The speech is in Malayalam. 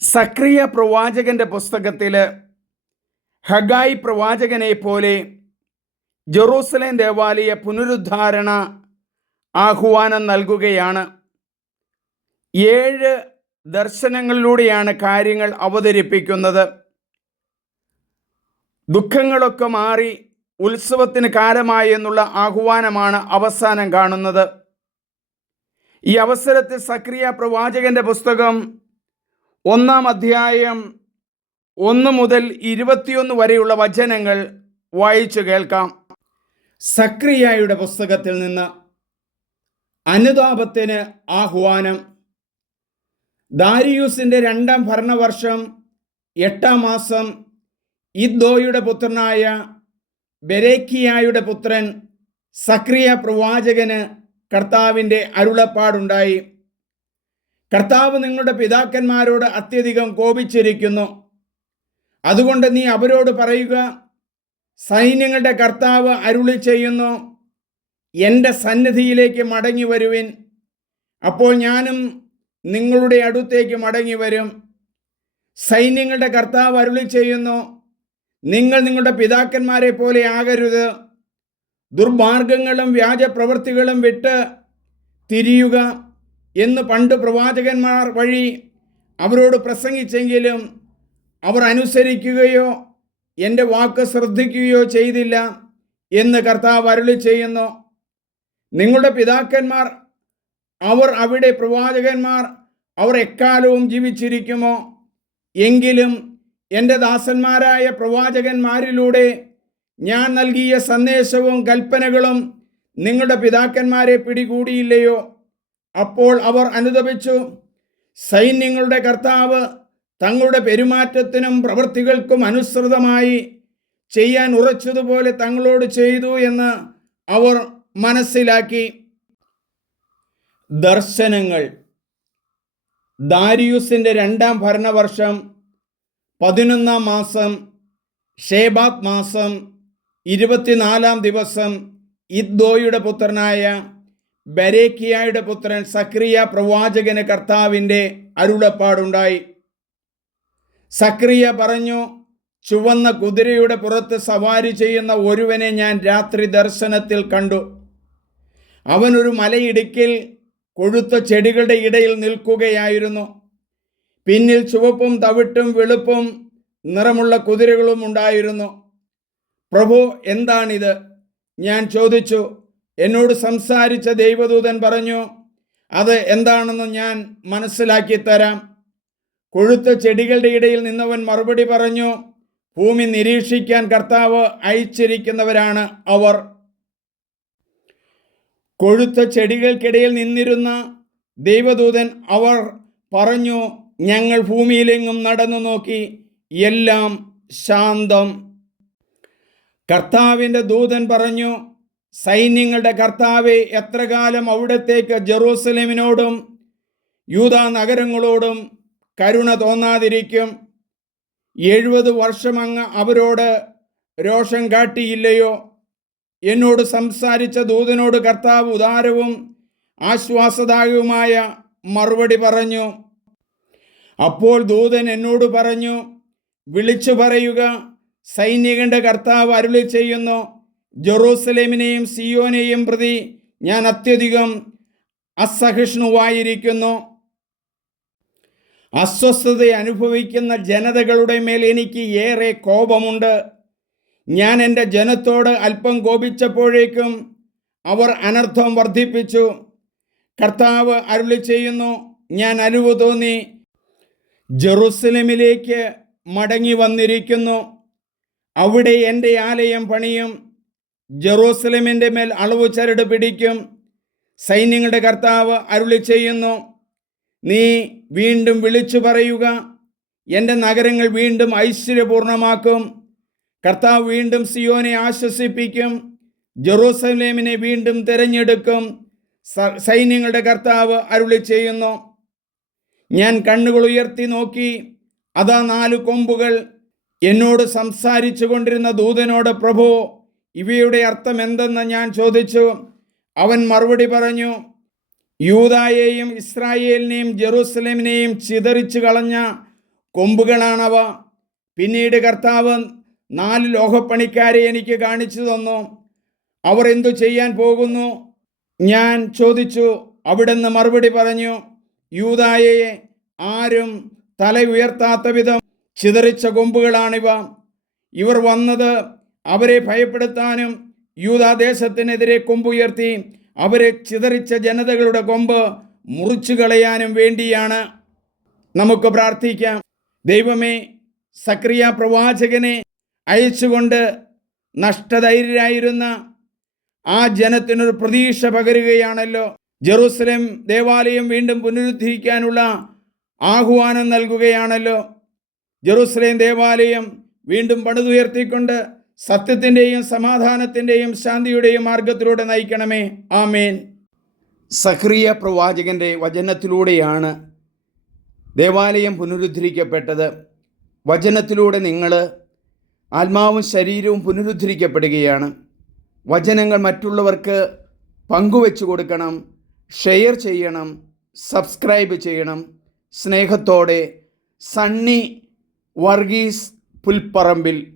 സക്രിയ പ്രവാചകന്റെ പുസ്തകത്തിൽ ഹഗായി പ്രവാചകനെ പോലെ ജെറൂസലേം ദേവാലയ പുനരുദ്ധാരണ ആഹ്വാനം നൽകുകയാണ്. ഏഴ് ദർശനങ്ങളിലൂടെയാണ് കാര്യങ്ങൾ അവതരിപ്പിക്കുന്നത്. ദുഃഖങ്ങളൊക്കെ മാറി ഉത്സവത്തിന് കാലമായി എന്നുള്ള ആഹ്വാനമാണ് അവസാനം കാണുന്നത്. ഈ അവസരത്തിൽ സക്രിയ പ്രവാചകന്റെ പുസ്തകം ഒന്നാം അധ്യായം ഒന്ന് മുതൽ ഇരുപത്തിയൊന്ന് വരെയുള്ള വചനങ്ങൾ വായിച്ചു കേൾക്കാം. സക്രിയായുടെ പുസ്തകത്തിൽ നിന്ന് അനുതാപത്തിന് ആഹ്വാനം. ദാരിയൂസിന്റെ രണ്ടാം ഭരണവർഷം എട്ടാം മാസം ഇദ്ദോയുടെ പുത്രനായ ബെരേക്കിയായുടെ പുത്രൻ സക്രിയ പ്രവാചകന് കർത്താവിന്റെ അരുളപ്പാടുണ്ടായി. കർത്താവ് നിങ്ങളുടെ പിതാക്കന്മാരോട് അത്യധികം കോപിച്ചിരിക്കുന്നു. അതുകൊണ്ട് നീ അവരോട് പറയുക സൈന്യങ്ങളുടെ കർത്താവ് അരുളി ചെയ്യുന്നു എന്റെ സന്നിധിയിലേക്ക് മടങ്ങി വരുവിൻ അപ്പോൾ ഞാനും നിങ്ങളുടെ അടുത്തേക്ക് മടങ്ങി വരും സൈന്യങ്ങളുടെ കർത്താവ് അരുളി ചെയ്യുന്നു നിങ്ങൾ നിങ്ങളുടെ പിതാക്കന്മാരെ പോലെ ആകരുത്. ദുർമാർഗങ്ങളും വ്യാജപ്രവൃത്തികളും വിട്ട് തിരിയുക. എന്ന് പണ്ട് പ്രവാചകന്മാർ വഴി അവരോട് പ്രസംഗിച്ചെങ്കിലും അവർ അനുസരിക്കുകയോ എന്റെ വാക്ക് ശ്രദ്ധിക്കുകയോ ചെയ്തില്ല എന്ന് കർത്താവ് അരുളി ചെയ്യുന്നു. നിങ്ങളുടെ പിതാക്കന്മാർ അവർ അവിടെ പ്രവാചകന്മാർ അവർ എക്കാലവും ജീവിച്ചിരിക്കുമോ? എങ്കിലും എന്റെ ദാസന്മാരായ പ്രവാചകന്മാരിലൂടെ ഞാൻ നൽകിയ സന്ദേശവും കൽപ്പനകളും നിങ്ങളുടെ പിതാക്കന്മാരെ പിടികൂടിയില്ലയോ? അപ്പോൾ അവർ അനുദപിച്ചു സൈന്യങ്ങളുടെ കർത്താവ് തങ്ങളുടെ പെരുമാറ്റത്തിനും പ്രവൃത്തികൾക്കും അനുസൃതമായി ചെയ്യാൻ ഉറച്ചതുപോലെ തങ്ങളോട് ചെയ്തു എന്ന് അവർ മനസ്സിലാക്കി. ദർശനങ്ങൾ. ദാരിയൂസിന്റെ രണ്ടാം ഭരണവർഷം പതിനൊന്നാം മാസം ഷേബാത് മാസം ഇരുപത്തിനാലാം ദിവസം ഇദ്ദോയുടെ പുത്രനായ ബരേക്കിയായുടെ പുത്രൻ സക്രിയ പ്രവാചകന് കർത്താവിന്റെ അരുളപ്പാടുണ്ടായി. സക്രിയ പറഞ്ഞു ചുവന്ന കുതിരയുടെ പുറത്ത് സവാരി ചെയ്യുന്ന ഒരുവനെ ഞാൻ രാത്രി ദർശനത്തിൽ കണ്ടു. അവനൊരു മലയിടുക്കിൽ കൊഴുത്ത ചെടികളുടെ ഇടയിൽ നിൽക്കുകയായിരുന്നു. പിന്നിൽ ചുവപ്പും തവിട്ടും വെളുപ്പും നിറമുള്ള കുതിരകളും ഉണ്ടായിരുന്നു. പ്രഭു എന്താണിത്? ഞാൻ ചോദിച്ചു. എന്നോട് സംസാരിച്ച ദൈവദൂതൻ പറഞ്ഞു അത് എന്താണെന്ന് ഞാൻ മനസ്സിലാക്കി തരാം. കൊഴുത്ത ചെടികളുടെ ഇടയിൽ നിന്നവൻ മറുപടി പറഞ്ഞു ഭൂമി നിരീക്ഷിക്കാൻ കർത്താവ് അയച്ചിരിക്കുന്നവരാണ് അവർ. കൊഴുത്ത ചെടികൾക്കിടയിൽ നിന്നിരുന്ന ദൈവദൂതൻ അവർ പറഞ്ഞു ഞങ്ങൾ ഭൂമിയിലെങ്ങും നടന്നു നോക്കി എല്ലാം ശാന്തം. കർത്താവിന്റെ ദൂതൻ പറഞ്ഞു സൈന്യങ്ങളുടെ കർത്താവെ എത്ര കാലം അവിടത്തേക്ക് ജെറൂസലേമിനോടും യൂത നഗരങ്ങളോടും കരുണ തോന്നാതിരിക്കും. എഴുപത് വർഷം അങ്ങ് അവരോട് രോഷം കാട്ടിയില്ലയോ? എന്നോട് സംസാരിച്ച ദൂതനോട് കർത്താവ് ഉദാരവും ആശ്വാസദായകവുമായ മറുപടി പറഞ്ഞു. അപ്പോൾ ദൂതൻ എന്നോട് പറഞ്ഞു വിളിച്ചു പറയുക സൈനികന്റെ കർത്താവ് അരുളി ചെയ്യുന്നു ജെറൂസലേമിനെയും സിയോനെയും പ്രതി ഞാൻ അത്യധികം അസഹിഷ്ണുവായിരിക്കുന്നു. അസ്വസ്ഥത അനുഭവിക്കുന്ന ജനതകളുടെ മേൽ എനിക്ക് ഏറെ കോപമുണ്ട്. ഞാൻ എന്റെ ജനത്തോട് അല്പം കോപിച്ചപ്പോഴേക്കും അവർ അനർത്ഥം വർദ്ധിപ്പിച്ചു. കർത്താവ് അരുളി ചെയ്യുന്നു ഞാൻ അരുവ് തോന്നി. ജെറുസലേമിലേക്ക് മടങ്ങി വന്നിരിക്കുന്നു. അവിടെ എന്റെ ആലയം പണിയും. ജെറൂസലേമിന്റെ മേൽ അളവ് ചരട് പിടിക്കും. സൈന്യങ്ങളുടെ കർത്താവ് അരുളി ചെയ്യുന്നു നീ വീണ്ടും വിളിച്ചു പറയുക. എന്റെ നഗരങ്ങൾ വീണ്ടും ഐശ്വര്യപൂർണമാക്കും. കർത്താവ് വീണ്ടും സിയോനെ ആശ്വസിപ്പിക്കും. ജെറൂസലേമിനെ വീണ്ടും തിരഞ്ഞെടുക്കും. സൈന്യങ്ങളുടെ കർത്താവ് അരുളി ചെയ്യുന്നു ഞാൻ കണ്ണുകൾ ഉയർത്തി നോക്കി. അതാ നാല് കൊമ്പുകൾ. എന്നോട് സംസാരിച്ചു കൊണ്ടിരുന്ന ദൂതനോട് പ്രഭു ഇവയുടെ അർത്ഥം എന്തെന്ന് ഞാൻ ചോദിച്ചു. അവൻ മറുപടി പറഞ്ഞു യൂതായെയും ഇസ്രായേലിനെയും ജെറൂസലേമിനെയും ചിതറിച്ചു കളഞ്ഞ കൊമ്പുകളാണവ. പിന്നീട് കർത്താവ് നാല് ലോഹപ്പണിക്കാരെ എനിക്ക് കാണിച്ചു തന്നു. അവർ എന്തു ചെയ്യാൻ പോകുന്നു? ഞാൻ ചോദിച്ചു. അവിടുന്ന് മറുപടി പറഞ്ഞു യൂതായയെ ആരും തല ഉയർത്താത്ത വിധം ചിതറിച്ച കൊമ്പുകളാണിവ. ഇവർ വന്നത് അവരെ ഭയപ്പെടുത്താനും യൂതാദേശത്തിനെതിരെ കൊമ്പുയർത്തി അവരെ ചിതറിച്ച ജനതകളുടെ കൊമ്പ് മുറിച്ചു കളയാനും വേണ്ടിയാണ് നമുക്ക് പ്രാർത്ഥിക്കാം. ദൈവമേ സക്രിയ പ്രവാചകനെ അയച്ചുകൊണ്ട് നഷ്ടധൈര്യരായിരുന്ന ആ ജനത്തിനൊരു പ്രതീക്ഷ പകരുകയാണല്ലോ. ജെറൂസലേം ദേവാലയം വീണ്ടും പുനരുദ്ധരിക്കാനുള്ള ആഹ്വാനം നൽകുകയാണല്ലോ. ജെറൂസലേം ദേവാലയം വീണ്ടും പണിതുയർത്തിക്കൊണ്ട് സത്യത്തിന്റെയും സമാധാനത്തിന്റെയും ശാന്തിയുടെയും മാർഗത്തിലൂടെ നയിക്കണമേ. ആമേൻ. സക്രിയ പ്രവാചകന്റെ വചനത്തിലൂടെയാണ് ദേവാലയം പുനരുദ്ധരിക്കപ്പെട്ടത്. വചനത്തിലൂടെ നിങ്ങൾ ആത്മാവും ശരീരവും പുനരുദ്ധരിക്കപ്പെടുകയാണ്. വചനങ്ങൾ മറ്റുള്ളവർക്ക് പങ്കുവെച്ചു കൊടുക്കണം ഷെയർ ചെയ്യണം സബ്സ്ക്രൈബ് ചെയ്യണം. സ്നേഹത്തോടെ സണ്ണി വർഗീസ് പുൽപ്പറമ്പിൽ